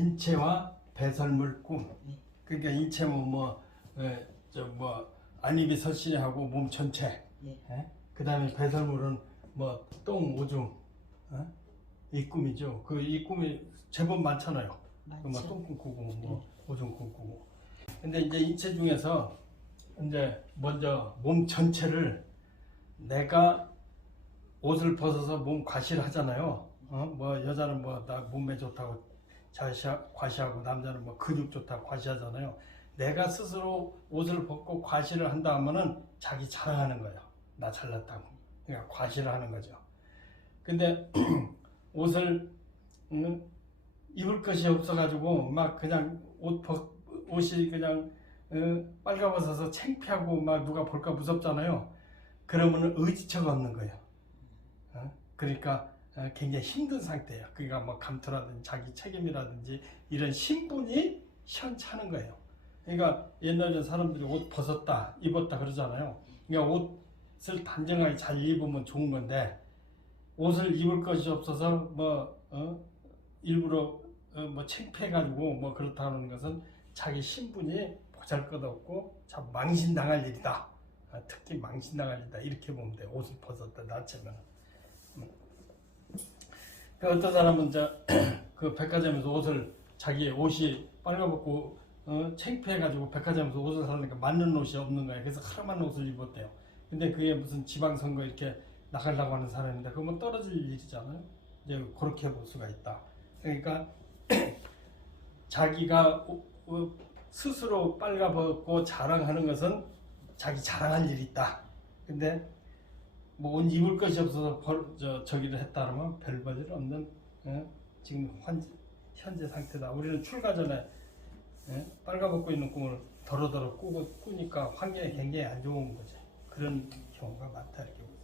인체와 배설물 꿈. 그러니까 인체는 안입이 설신하고 몸 전체. 그 다음에 배설물은 뭐 똥, 오줌, 이 꿈이죠. 이 꿈이 제법 많잖아요. 뭐 똥 꿈꾸고 뭐 오줌 꿈꾸고. 근데 이제 인체 중에서 이제 먼저 몸 전체를 내가 옷을 벗어서 몸 과시를 하잖아요. 뭐 여자는 뭐 나 몸매 좋다고 과시하고 남자는 뭐 근육 좋다고 과시하잖아요. 내가 스스로 옷을 벗고 과시를 한다 하면은 자기 자랑하는 거예요. 나 잘났다고. 그러니까 과시를 하는 거죠. 근데 옷을 입을 것이 없어가지고 막 그냥 옷이 그냥 빨가벗어서 창피하고 막 누가 볼까 무섭잖아요. 그러면은 의지처가 없는 거예요. 그러니까 굉장히 힘든 상태예요. 그러니까 뭐 감투라든지 자기 책임이라든지 이런 신분이 시원찮은 거예요. 그러니까 옛날에 사람들이 옷 벗었다 입었다 그러잖아요. 그러니까 옷을 단정하게 잘 입으면 좋은 건데 옷을 입을 것이 없어서 일부러 뭐 창피해가지고 뭐 그렇다는 것은 자기 신분이 보잘것없고 참 망신당할 일이다. 특히 망신당할 일이다. 이렇게 보면 돼요. 옷을 벗었다 나체면. 어떤 사람은 그 백화점에서 옷을 자기 옷이 빨가벗고 창피해가지고 백화점에서 옷을 사니까 맞는 옷이 없는 거예요. 그래서 하나만 옷을 입었대요. 근데 그게 무슨 지방선거 이렇게 나가려고 하는 사람인데 그건 떨어질 일이잖아요. 이제 그렇게 볼 수가 있다. 그러니까 자기가 스스로 빨가벗고 자랑하는 것은 자기 자랑할 일이 있다. 근데 뭐 옷 입을 것이 없어서 저기를 했다면 별 볼일 없는 지금 현재 상태다. 우리는 출가 전에 빨가벗고 있는 꿈을 더러더러 꾸니까 환경이 굉장히 안 좋은 거지. 그런 경우가 많다 이렇게 보세요.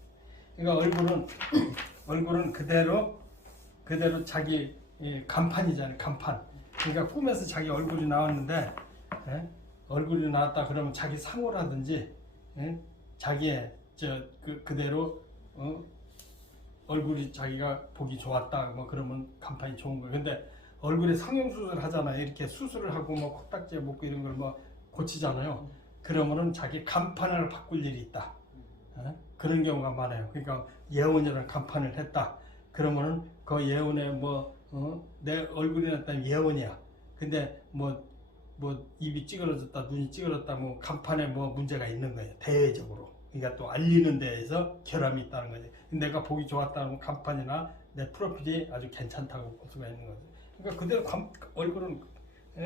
그러니까 얼굴은 그대로 자기 간판이잖아요. 간판. 그러니까 꿈에서 자기 얼굴이 나왔는데 얼굴이 나왔다 그러면 자기 상호라든지 자기의 그대로 얼굴이 자기가 보기 좋았다 뭐 그러면 간판이 좋은 거예요. 근데 얼굴에 성형수술 하잖아요. 이렇게 수술을 하고 뭐 코딱지에 먹고 이런 걸 뭐 고치잖아요. 그러면은 자기 간판을 바꿀 일이 있다. 그런 경우가 많아요. 그러니까 예원이라는 간판을 했다. 그러면은 그 예원에 내 얼굴이 났다면 예원이야. 근데 뭐 입이 찌그러졌다, 눈이 찌그러졌다, 뭐 간판에 뭐 문제가 있는 거예요. 대외적으로. 그러니까 또 알리는 데에서 결함이 있다는 거지. 내가 보기 좋았다는 간판이나 내 프로필이 아주 괜찮다고 볼 수가 있는 거죠. 그러니까 그대로 얼굴은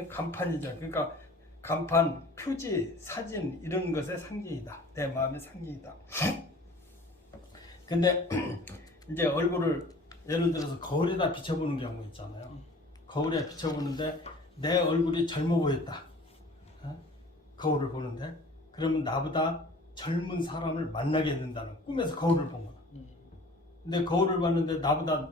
간판이죠. 그러니까 간판, 표지, 사진 이런 것의 상징이다. 내 마음의 상징이다. 근데 이제 얼굴을 예를 들어서 거울에다 비춰보는 경우 있잖아요. 거울에 비춰보는데 내 얼굴이 젊어 보였다. 거울을 보는데 그러면 나보다 젊은 사람을 만나게 된다는 꿈에서 거울을 본 거다. 근데 거울을 봤는데 나보다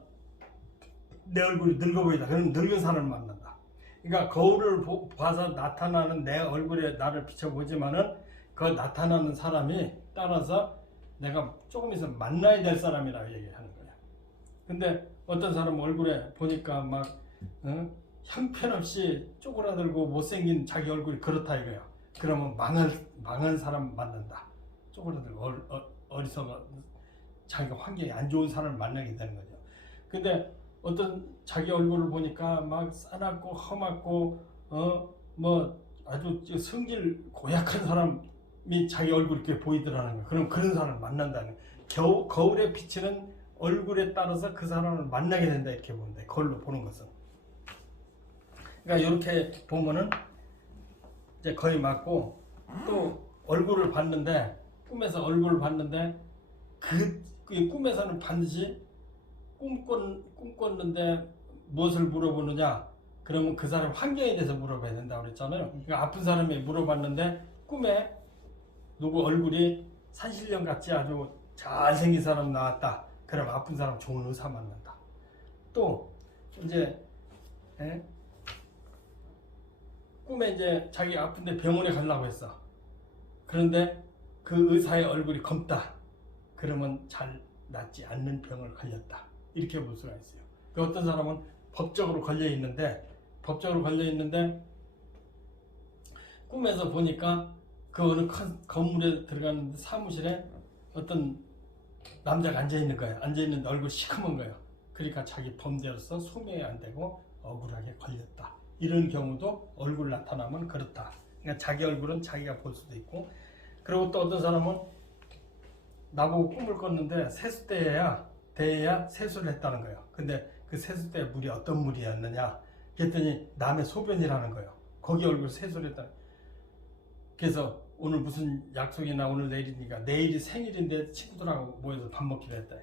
내 얼굴이 늙어 보이다. 그러면 늙은 사람을 만난다. 그러니까 거울을 봐서 나타나는 내 얼굴에 나를 비춰보지만은 그 나타나는 사람이 따라서 내가 조금 있으면 만나야 될 사람이라고 얘기하는 거야. 근데 어떤 사람 얼굴에 보니까 막 형편없이 쪼그라들고 못생긴 자기 얼굴이 그렇다 이거야. 그러면 망한 사람 만난다. 쪼그라들고 어리석어 자기가 환경이 안 좋은 사람을 만나게 되는 거죠. 근데 어떤 자기 얼굴을 보니까 막 싸납고 험하고 뭐 아주 성질 고약한 사람이 자기 얼굴이 이렇게 보이더라는 거예요. 그럼 그런 사람을 만난다는 거예요. 거울에 비치는 얼굴에 따라서 그 사람을 만나게 된다 이렇게 보면 돼. 거울로 보는 것은. 그러니까 이렇게 보면은 이제 거의 맞고 또 얼굴을 봤는데 꿈에서 얼굴을 봤는데 그 꿈에서는 반드시 꿈꿨는데 무엇을 물어보느냐? 그러면 그 사람 환경에 대해서 물어봐야 된다고 그랬잖아요. 그러니까 아픈 사람이 물어봤는데 꿈에 누구 얼굴이 산신령 같이 아주 잘생긴 사람 나왔다. 그럼 아픈 사람 좋은 의사 만난다. 또 이제 꿈에 이제 자기 아픈데 병원에 가려고 했어. 그런데 그 의사의 얼굴이 검다. 그러면 잘 낫지 않는 병을 걸렸다. 이렇게 볼 수가 있어요. 어떤 사람은 법적으로 걸려 있는데 법적으로 걸려 있는데 꿈에서 보니까 그 어느 큰 건물에 들어갔는데 사무실에 어떤 남자가 앉아 있는 거예요. 앉아 있는데 얼굴 시커먼 거예요. 그러니까 자기 범죄로서 소명이 안 되고 억울하게 걸렸다. 이런 경우도 얼굴 나타나면 그렇다. 그러니까 자기 얼굴은 자기가 볼 수도 있고, 그리고 또 어떤 사람은 나보고 꿈을 꿨는데 세숫대야 세수를 했다는 거예요. 근데 그 세숫대 물이 어떤 물이었느냐 그랬더니 남의 소변이라는 거예요. 거기 얼굴 세수를 했다. 그래서 오늘 무슨 약속이나 오늘 내일이니까 내일이 생일인데 친구들하고 모여서 밥 먹기로 했다.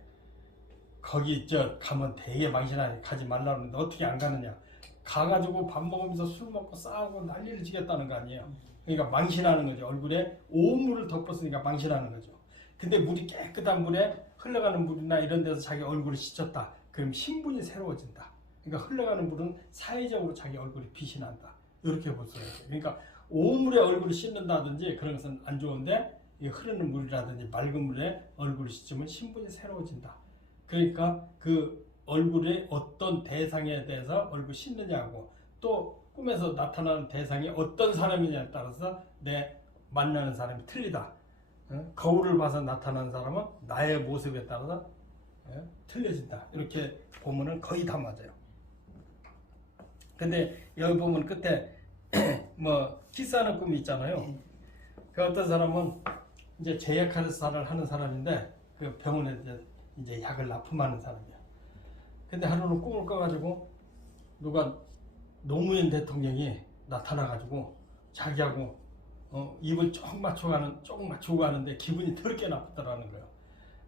거기 가면 되게 망신하니 가지 말라고 하는데 어떻게 안 가느냐. 가가지고 밥 먹으면서 술 먹고 싸우고 난리를 지겠다는 거 아니에요. 그러니까 망신하는 거죠. 얼굴에 오물을 덮었으니까 망신하는 거죠. 근데 물이 깨끗한 물에 흘러가는 물이나 이런 데서 자기 얼굴을 씻었다. 그럼 신분이 새로워진다. 그러니까 흘러가는 물은 사회적으로 자기 얼굴이 빛이 난다. 이렇게 볼 수가 있어요. 그러니까 오물에 얼굴을 씻는다든지 그런 것은 안 좋은데 흐르는 물이라든지 맑은 물에 얼굴을 씻으면 신분이 새로워진다. 그러니까 그 얼굴에 어떤 대상에 대해서 얼굴 씻느냐고, 또 꿈에서 나타나는 대상이 어떤 사람이냐에 따라서 내 만나는 사람이 틀리다. 거울을 봐서 나타나는 사람은 나의 모습에 따라서 틀려진다. 이렇게 보면은 거의 다 맞아요. 근데 여기 보면 끝에 뭐 키스하는 꿈이 있잖아요. 그 어떤 사람은 이제 제약사를 하는 사람인데 그 병원에 이제 약을 납품하는 사람이야. 근데 하루는 꿈을 꿔가지고 누가 노무현 대통령이 나타나가지고 자기하고 입을 조금 맞추고 가는데 기분이 더럽게 나쁘더라는 거예요.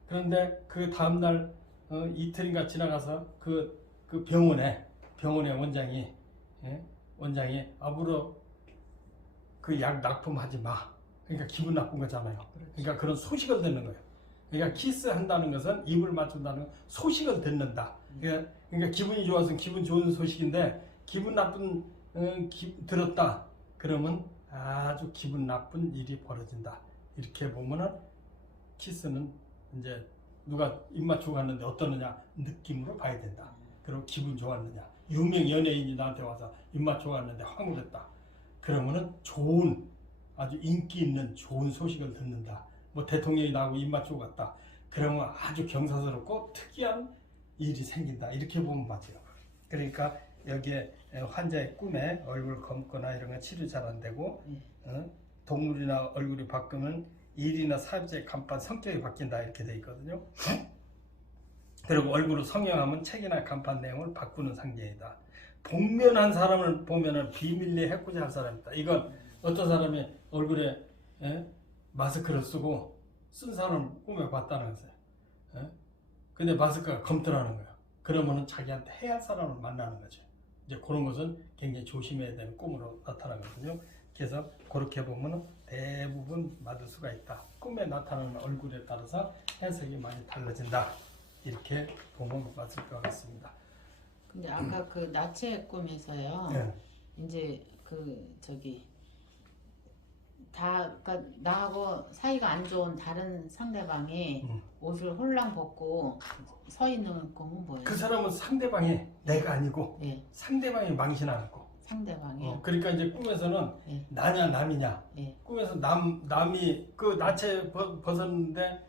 그런데 그 다음날 이틀인가 지나가서 그 병원의 원장이 앞으로 그 약 납품하지 마. 그러니까 기분 나쁜 거잖아요. 그러니까 그런 소식을 듣는 거예요. 그러니까 키스한다는 것은 입을 맞춘다는 건 소식을 듣는다. 그러니까 기분이 좋아서 기분 좋은 소식인데 기분 나쁜 들었다. 그러면 아주 기분 나쁜 일이 벌어진다. 이렇게 보면은 키스는 이제 누가 입 맞추고 갔는데 어떠느냐 느낌으로 봐야 된다. 그리고 기분 좋았느냐. 유명 연예인이 나한테 와서 입 맞추고 갔는데 황홀했다. 그러면은 좋은 아주 인기 있는 좋은 소식을 듣는다. 뭐 대통령이 나하고 입 맞추고 갔다. 그러면 아주 경사스럽고 특이한 일이 생긴다. 이렇게 보면 맞아요. 그러니까 여기에 환자의 꿈에 얼굴 검거나 이런 건 치료 잘 안 되고 동물이나 얼굴이 바뀌면 일이나 사업의 간판 성격이 바뀐다 이렇게 돼 있거든요. 그리고 얼굴을 성형하면 책이나 간판 내용을 바꾸는 상징이다. 복면한 사람을 보면은 비밀리에 해코지 할 사람이다. 이건 어떤 사람이 얼굴에 마스크를 쓰고 쓴 사람을 꿈에 봤다는 거예요. 근데 마스크가 검더라는 거예요. 그러면은 자기한테 해야 할 사람을 만나는 거죠. 이제 그런 것은 굉장히 조심해야 되는 꿈으로 나타나거든요. 그래서 그렇게 보면은 대부분 맞을 수가 있다. 꿈에 나타나는 얼굴에 따라서 해석이 많이 달라진다. 이렇게 보면 맞을 것 같습니다. 근데 아까 그 나체 꿈에서요. 네. 이제 그러니까 나하고 사이가 안 좋은 다른 상대방이 옷을 홀랑 벗고 서 있는 꿈은 뭐예요? 그 사람은 상대방이 내가 아니고 상대방이 망신하는 거. 상대방이. 그러니까 이제 꿈에서는 나냐 남이냐. 꿈에서 남이 그 나체 벗었는데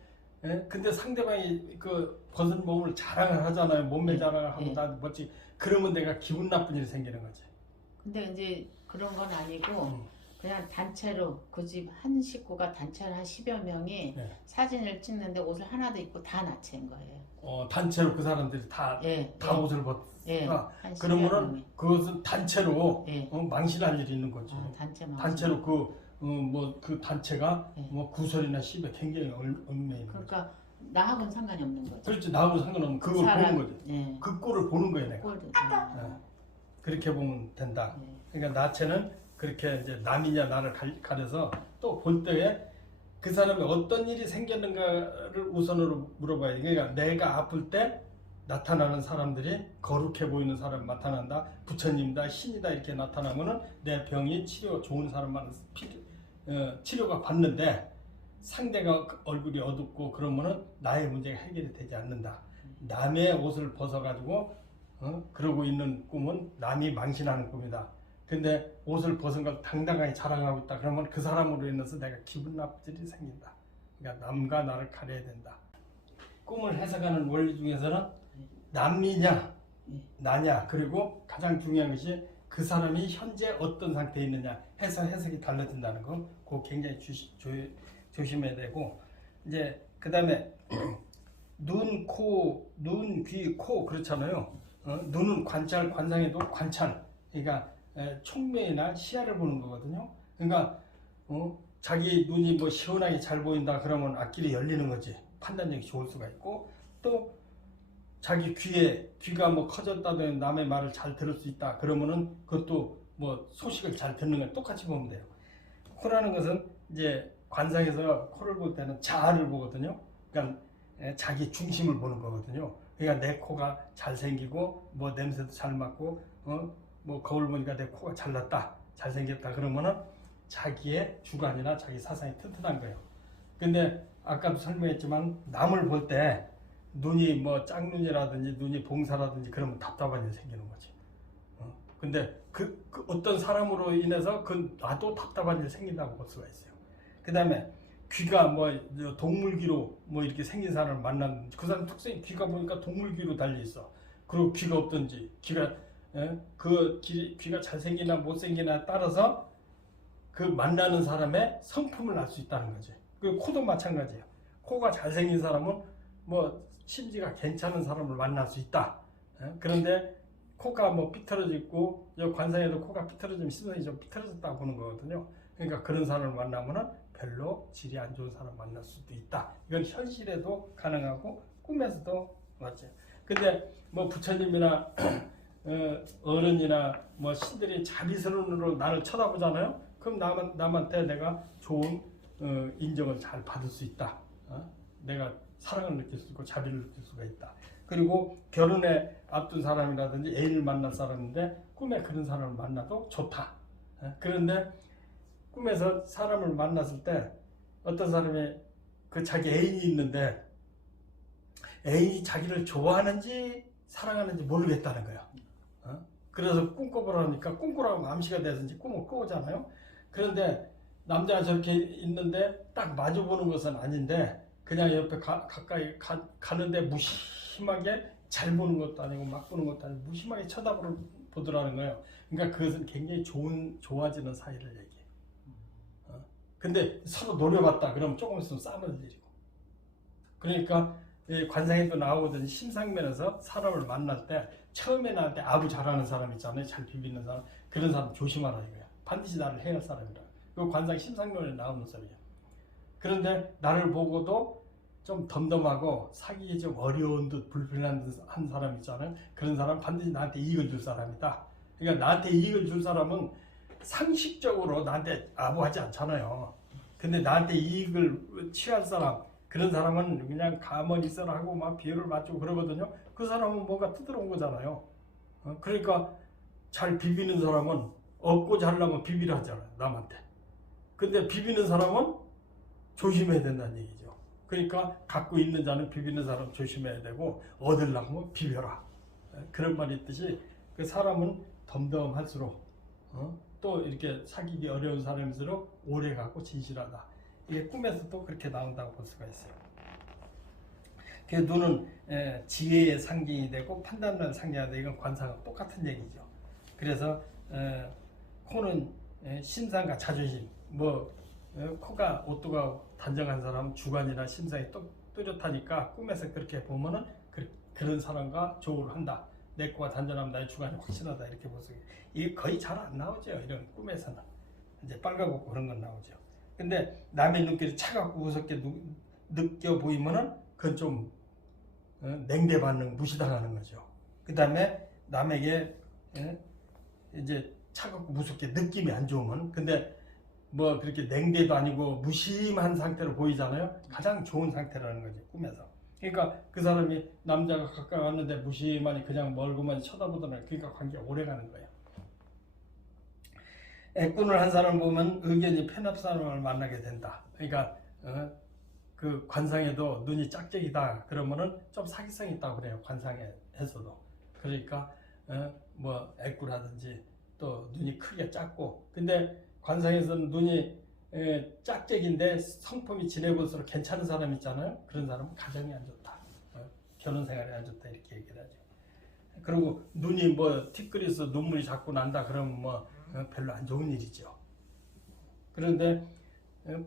근데 상대방이 그 벗은 몸을 자랑을 하잖아요. 몸매 자랑을 하고 나 멋지. 그러면 내가 기분 나쁜 일이 생기는 거지. 근데 이제 그런 건 아니고 그냥 단체로 그 집 한 식구가 단체로 한 10여 명이 사진을 찍는데 옷을 하나도 입고 다 나체인 거예요. 단체로 그 사람들이 다 옷을 벗. 그러면은 그것은 단체로 망신할 일이 있는 거지. 단체로 그 단체가 뭐 구설이나 시비 굉장히 얽매이는 거지. 그러니까 나하고는 상관이 없는 거죠. 그렇지. 나하고는 상관없는 그걸 보는 거지. 그 꼴을 보는 거예요, 내가. 그렇게 보면 된다. 그러니까 나체는 그렇게 이제 남이냐 나를 가려서 또 볼 때에 그 사람이 어떤 일이 생겼는가를 우선으로 물어봐야 돼. 그러니까 내가 아플 때 나타나는 사람들이 거룩해 보이는 사람이 나타난다. 부처님이다, 신이다 이렇게 나타나면은 내 병이 좋은 사람만 치료가 받는데 상대가 얼굴이 어둡고 그러면은 나의 문제가 해결이 되지 않는다. 남의 옷을 벗어가지고 그러고 있는 꿈은 남이 망신하는 꿈이다. 근데 옷을 벗은 걸 당당하게 자랑하고 있다. 그러면 그 사람으로 인해서 내가 기분 나쁜 일이 생긴다. 그러니까 남과 나를 가려야 된다. 꿈을 해석하는 원리 중에서는 남이냐 나냐, 그리고 가장 중요한 것이 그 사람이 현재 어떤 상태에 있느냐 해서 해석이 달라진다는 거, 그거 굉장히 조심해야 되고, 이제 그 다음에 눈, 귀, 코 그렇잖아요. 눈은 관상에도 관찰, 그러니까 총명이나 시야를 보는 거거든요. 그러니까 자기 눈이 뭐 시원하게 잘 보인다 그러면 앞길이 열리는 거지. 판단력이 좋을 수가 있고, 또 자기 귀가 뭐 커졌다든 남의 말을 잘 들을 수 있다 그러면은 그것도 뭐 소식을 잘 듣는 건 똑같이 보면 돼요. 코라는 것은 이제 관상에서 코를 볼 때는 자아를 보거든요. 그러니까 자기 중심을 보는 거거든요. 그러니까 내 코가 잘생기고 뭐 냄새도 잘 맡고 뭐 거울 보니까 내 코가 잘났다 잘생겼다 그러면은 자기의 주관이나 자기 사상이 튼튼한 거예요. 근데 아까도 설명했지만 남을 볼 때 눈이 뭐 짝눈이라든지 눈이 봉사라든지 그러면 답답한 일이 생기는 거지. 근데 그 어떤 사람으로 인해서 나도 답답한 일이 생긴다고 볼 수가 있어요. 그 다음에 귀가 뭐 동물귀로 뭐 이렇게 생긴 사람을 만난 그 사람 특성이 귀가 보니까 동물귀로 달려 있어. 그리고 귀가 없든지 귀가 잘생기나 못생기나 따라서 그 만나는 사람의 성품을 알 수 있다는 거지. 그리고 코도 마찬가지예요. 코가 잘생긴 사람은 뭐 심지가 괜찮은 사람을 만날 수 있다. 그런데 코가 뭐 삐뚤어지고 관상에도 코가 삐뚤어지면 심성이 좀 삐뚤어졌다고 보는 거거든요. 그러니까 그런 사람을 만나면은 별로 질이 안 좋은 사람 만날 수도 있다. 이건 현실에도 가능하고 꿈에서도 맞죠. 근데 뭐 부처님이나 어른이나 뭐 신들이 자비스러운으로 나를 쳐다보잖아요. 그럼 남한테 내가 좋은 인정을 잘 받을 수 있다. 내가 사랑을 느낄 수 있고 자비를 느낄 수가 있다. 그리고 결혼에 앞둔 사람이라든지 애인을 만날 사람인데 꿈에 그런 사람을 만나도 좋다. 그런데 꿈에서 사람을 만났을 때 어떤 사람이 그 자기 애인이 있는데 애인이 자기를 좋아하는지 사랑하는지 모르겠다는 거야. 그래서 꿈꿔보라니까 꿈꾸라고 암시가 돼서인지 꿈을 꿔오잖아요. 그런데 남자가 저렇게 있는데 딱 마주보는 것은 아닌데 그냥 옆에 가까이 가는데 무심하게 잘 보는 것도 아니고 막 보는 것도 아니고 무심하게 쳐다보더라는 거예요. 그러니까 그것은 굉장히 좋아지는 사이를 얘기해. 근데 서로 노려봤다 그러면 조금 있으면 싸움을 일이고. 그러니까 관상에도 나오거든요. 심상면에서 사람을 만날 때 처음에 나한테 아부 잘하는 사람 있잖아요. 잘 비비는 사람. 그런 사람 조심하라 이거야. 반드시 나를 해야 할 사람이라. 그 관상 심상면에 나오는 소리야. 그런데 나를 보고도 좀 덤덤하고 사귀기 좀 어려운 듯 불편한 듯 한 사람 있잖아요. 그런 사람 반드시 나한테 이익을 줄 사람이다. 그러니까 나한테 이익을 줄 사람은 상식적으로 나한테 아부하지 않잖아요. 근데 나한테 이익을 취할 사람, 그런 사람은 그냥 가만히 있어라 하고 막 비열을 맞추고 그러거든요. 그 사람은 뭔가 뜯어온 거잖아요. 그러니까 잘 비비는 사람은 얻고 잘라면 비비라 하잖아요. 남한테. 근데 비비는 사람은 조심해야 된다는 얘기죠. 그러니까 갖고 있는 자는 비비는 사람 조심해야 되고 얻으려면 비벼라. 그런 말이 있듯이 그 사람은 덤덤할수록 또 이렇게 사귀기 어려운 사람일수록 오래가고 진실하다. 이게 꿈에서도 그렇게 나온다고 볼 수가 있어요. 그 눈은 지혜의 상징이 되고 판단을 상징하다. 이건 관상과 똑같은 얘기죠. 그래서 코는 심상과 자존심. 코가 오뚜가 단정한 사람은 주관이나 심상이 뚜렷하니까 꿈에서 그렇게 보면은 그런 사람과 조우를 한다. 내 코가 단정하면 나의 주관이 확실하다. 이렇게 볼 수 있어요. 이게 거의 잘 안 나오죠. 이런 꿈에서는. 이제 빨갛고 그런 건 나오죠. 근데 남의 눈길이 차갑고 무섭게 느껴 보이면은 그건 좀 냉대 반응, 무시당하는 거죠. 그 다음에 남에게 이제 차갑고 무섭게 느낌이 안 좋으면, 근데 뭐 그렇게 냉대도 아니고 무심한 상태로 보이잖아요. 가장 좋은 상태라는 거지, 꿈에서. 그러니까 그 사람이 남자가 가까이 왔는데 무심하니 그냥 멀고만 쳐다보더라. 그러니까 관계가 오래 가는 거예요. 애꾼을 한 사람 보면 의견이 편합 사람을 만나게 된다. 그러니까 그 관상에도 눈이 짝짝이다 그러면은 좀 사기성이 있다고 그래요. 관상에서도. 그러니까 뭐 애꾸라든지 또 눈이 크게 작고, 근데 관상에서는 눈이 짝짝인데 성품이 지내볼수록 괜찮은 사람 있잖아요. 그런 사람은 가정이 안 좋다, 결혼 생활이 안 좋다 이렇게 얘기를 하죠. 그리고 눈이 뭐 티끌에서 눈물이 자꾸 난다 그러면 뭐 별로 안 좋은 일이죠. 그런데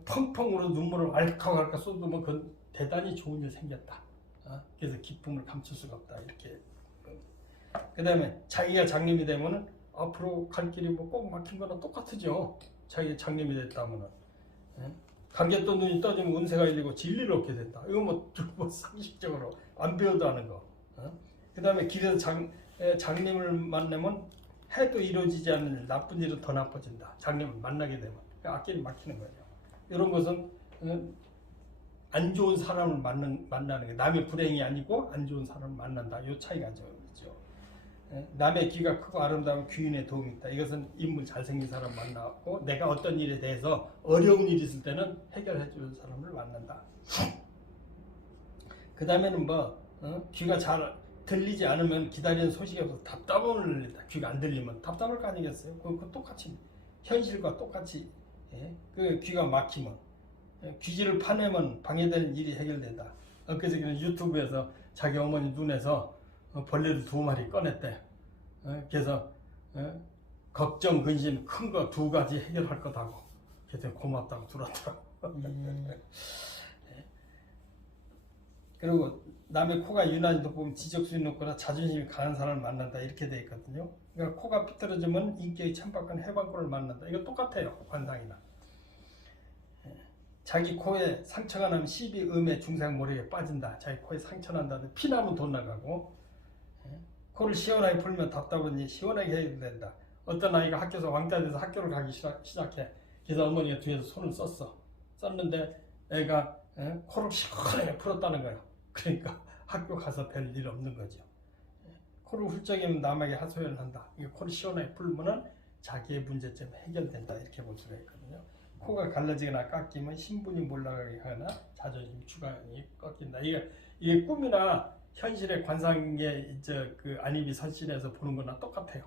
펑펑으로 눈물을 알칵알칵 쏟으면 그건 대단히 좋은 일 생겼다. 그래서 기쁨을 감출 수가 없다 이렇게. 그 다음에 자기가 장님이 되면은 앞으로 갈 길이 뭐 꼭 막힌 거나 똑같으죠. 자기가 장님이 됐다면은 감개또 눈이 떠지면 운세가 열리고 진리를 얻게 된다. 이거 뭐 상식적으로 안 배워도 아는 거. 그 다음에 길에서 장님을 만나면 해도 이루어지지 않는 일, 나쁜 일은 더 나빠진다. 장님을 만나게 되면 앞길이 막히는 거예요. 이런 것은 안 좋은 사람을 만나는 게, 남의 불행이 아니고 안 좋은 사람을 만난다. 이 차이가 있죠. 남의 귀가 크고 아름다운 귀인의 도움이 있다. 이것은 인물 잘생긴 사람 만나고 내가 어떤 일에 대해서 어려운 일이 있을 때는 해결해 주는 사람을 만난다. 그 다음에는 뭐 귀가 잘 들리지 않으면 기다리는 소식이 없어서 답답함을 느낀다. 귀가 안 들리면 답답할 거 아니겠어요? 그 똑같이 현실과 똑같이 그 귀가 막히면 귀지를 파내면 방해되는 일이 해결된다. 엊그저께는 유튜브에서 자기 어머니 눈에서 벌레를 2마리 꺼냈대. 그래서 걱정, 근심 큰 거 2가지 해결할 거다고. 그래서 고맙다고 들었더라고. 그리고 남의 코가 유난히 높으면 지적수이 높거나 자존심이 강한 사람을 만난다 이렇게 돼 있거든요. 그러니까 코가 삐뚤어지면 인격이 천박한 해방꾼을 만난다. 이거 똑같아요. 관상이나. 자기 코에 상처가 나면 시비, 음해, 중상, 모략에 빠진다. 자기 코에 상처 난다. 피 나면 돈 나가고, 코를 시원하게 풀면 답답하니 시원하게 해야 된다. 어떤 아이가 학교에서 왕따 돼서 학교를 가기 시작해. 그래서 어머니가 뒤에서 손을 썼는데 애가 코를 시원하게 풀었다는 거예요. 그러니까 학교 가서 별 일 없는 거죠. 코를 훌쩍이면 남에게 하소연을 한다. 코를 시원하게 풀면은 자기의 문제점이 해결된다. 이렇게 볼 수가 있거든요. 코가 갈라지거나 깎이면 신분이 몰락하게 하거나 자존심, 주관이 꺾인다. 이게 꿈이나 현실의 관상의 그 안입이 선실에서 보는 거나 똑같아요.